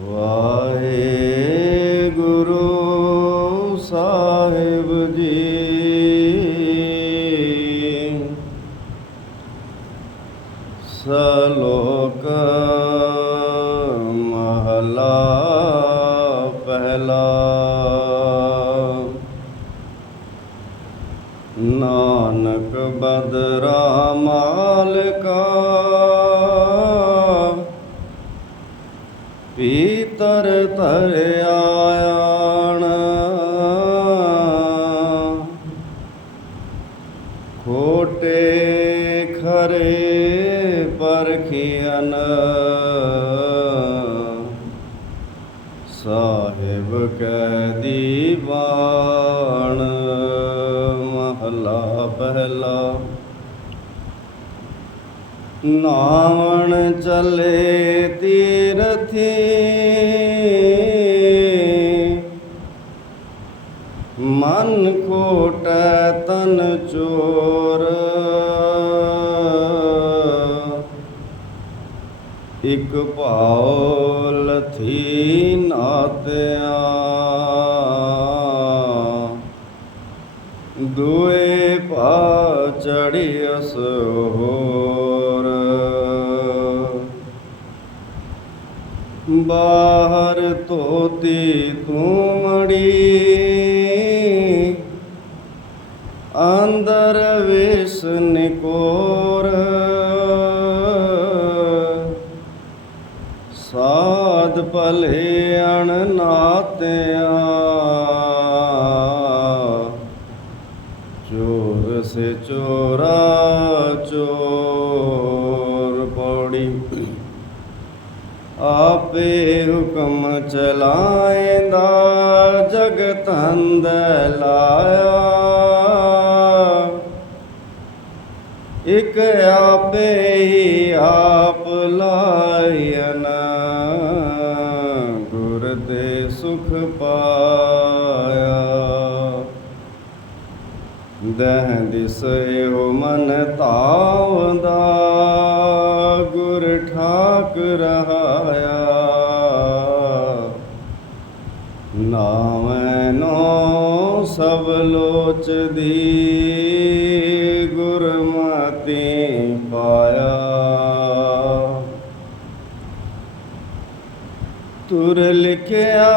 ਵਾਹਿਗੁਰੂ ਸਾਹਿਬ ਜੀ। ਸਲੋਕ ਪੀਤਰ ਧਰਿਆਣ ਖੋਟੇ ਖਰੇ ਪਰਖੀਨ ਸਾਹਿਬ ਕੈ ਦੀਵਾਨ ਮਹਲਾ ਪਹਿਲਾ। ਨਾਵਣ ਚਲੇ ਤੀਰਥੀ ਮਨ ਤਨ ਚੋਰ। ਇਕ ਭਾਉ ਲਥੀ ਨਾਤਿਆ। ਦੁਏ ਭਾ ਚੜਿਅਸ ਹੋਰ। ਬਾਹਰ ਧੋਤੀ ਤੂੰ ਮੜੀ ਭਲੇ ਅਣ ਚੋਰ ਸੇ ਚੋਰਾ ਚੋਰ ਪੌੜੀ। ਆਪੇ ਹੁਕਮ ਚਲਾਏਂਦਾ, ਜਗਤ ਅੰਦਰ ਲਾਇਆ। ਇਕ ਆਪੇ ਹੀ ਆਪ ਤੇ ਸੁਖ ਪਾਇਆ। ਦਹ ਦਿਸ ਇਹੋ ਮਨ ਤਾਵਦਾ ਗੁਰ ਠਾਕ ਰਹਾਇਆ ਨਾਮੈ ਨੋ ਸਭ ਲੋਚ ਦੀ ਤੁਰ ਲਿਖਿਆ,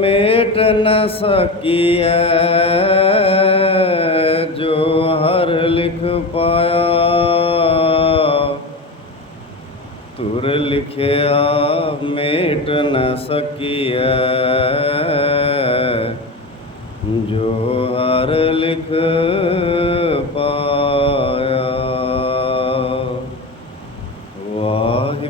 ਮੇਟ ਨ ਸਕੀਐ। ਜੋ ਹਰ ਲਿਖ ਪਾਇਆ, ਤੁਰ ਲਿਖਿਆ, ਮੇਟ ਨ ਸਕੀਐ। ਜੋ ਹਰ ਲਿਖ ਪਾਇਆ